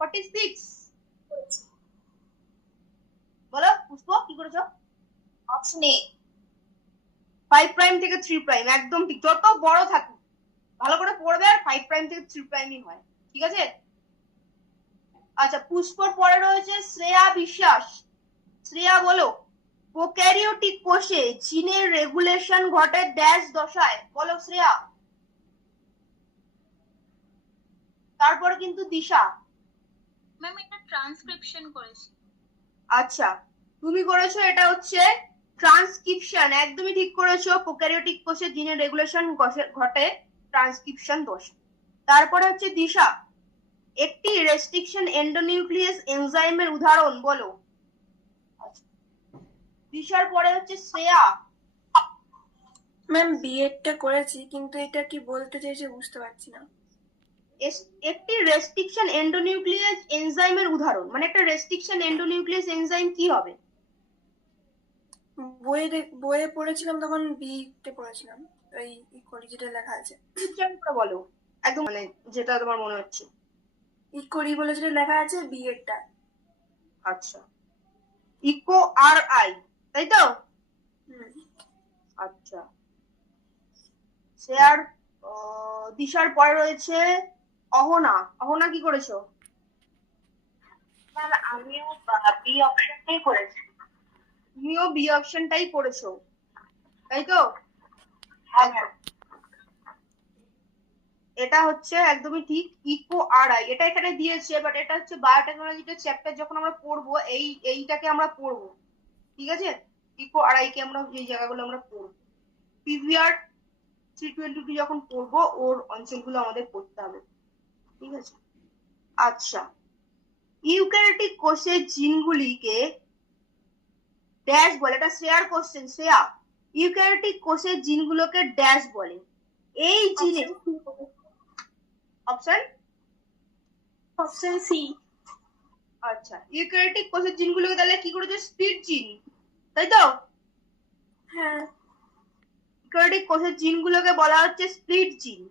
46 বলো পুষ্প কি করেছো? অপশন এ 5 প্রাইম থেকে 3 প্রাইম, একদম ঠিক। যত বড় থাকুক ভালো করে পড়বে, আর 5 প্রাইম থেকে 3 প্রাইমই হয়, ঠিক আছে। আচ্ছা, পুষ্পর পরে রয়েছে শ্রেয়া বিশ্বাস। শ্রেয়া বলো, প্রোক্যারিওটিক কোষে জিনের রেগুলেশন ঘটে ড্যাশ দশায়, বলো শ্রেয়া। তারপরে কিন্তু দিশা। ম্যাম এটা ট্রান্সক্রিপশন করেছি। আচ্ছা, তুমি করেছো এটা হচ্ছে ট্রান্সক্রিপশন, একদমই ঠিক করেছো। প্রোক্যারিওটিক কোষে জিনের রেগুলেশন ঘটে ট্রান্সক্রিপশন দশা। তারপরে হচ্ছে দিশা, একটি রেস্ট্রিকশন এন্ডোনিউক্লিয়াস এনজাইমের উদাহরণ বলো। আচ্ছা, দিশার পরে হচ্ছে শ্রেয়া। ম্যাম বিএডটা করেছি, কিন্তু এটা কি বলতে চাইছে বুঝতে পারছি না। একটি রেস্ট্রিকশন এন্ডোনিউক্লিয়াস এনজাইমের উদাহরণ, মানে একটা রেস্ট্রিকশন এন্ডোনিউক্লিয়াস এনজাইম কি হবে? বইয়ে পড়েছিলাম, তখন বিতে পড়েছিলাম, ওই ইকোরি যেটা লেখা আছে। বলো একদম, মানে যেটা তোমার মনে হচ্ছে। ইকোরি বলে যেটা লেখা আছে বিএডটা। আচ্ছা, ইকো আর আই, তাই তো? আচ্ছা, শেয়ার। দিশার পরে রয়েছে অহনা। অহনা কি করেছো? আমিও বি অপশনটাই করেছি। তুমিও বি অপশনটাই করেছো, তাই তো? এটা হচ্ছে একদমই ঠিক, ইকো আর আই। এটা এখানে দিয়েছে, বাট এটা হচ্ছে বায়োটেকনোলজিতে চ্যাপ্টার যখন আমরা পড়বো এইটাকে আমরা পড়বো, ঠিক আছে। ইকো আর আই কে আমরা এই জায়গাগুলো আমরা পড়বো, পিভিআর 322 যখন পড়বো ওর অঞ্চলগুলো আমাদের পড়তে হবে, ঠিক আছে। আচ্ছা, ইউক্যারিওটিক কোষের জিনগুলিকে ড্যাশ বলে, এটা শ্রেয়ার কোশ্চেন। শ্রেয়া, ইউক্যারিওটিক কোষের জিনগুলোকে ড্যাশ বলে। এই জিনে অপশন সি। আচ্ছা, ইউক্যারিওটিক কোষের জিনগুলোকে তাহলে কি করেছে? স্প্লিট জিন, তাই তো? হ্যাঁ, ইউক্যারিওটিক কোষের জিনগুলোকে বলা হচ্ছে স্প্লিট জিন।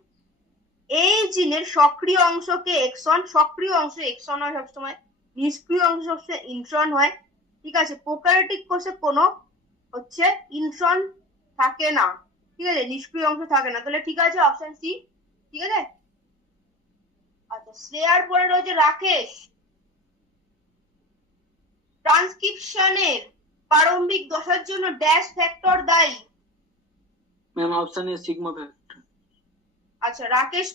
এই জিনের সক্রিয় অংশকে এক্সন, সক্রিয় অংশ এক্সন হয় সবসময়, নিষ্ক্রিয় অংশ সবসময় ইন্ট্রন হয়, ঠিক আছে। প্রোক্যারিওটিক কোষে কোনো হচ্ছে ইন্ট্রন থাকে না, ঠিক আছে, নিষ্ক্রিয় অংশ থাকে না, তাহলে ঠিক আছে অপশন সি, ঠিক আছে। আচ্ছা, শ্রেয়ার পরে রয়েছে রাকেশ। ট্রান্সক্রিপশনের প্রারম্ভিক দশার জন্য ড্যাশ ফ্যাক্টর দায়ী। Ma'am option A sigma factor. আচ্ছা, রাকেশ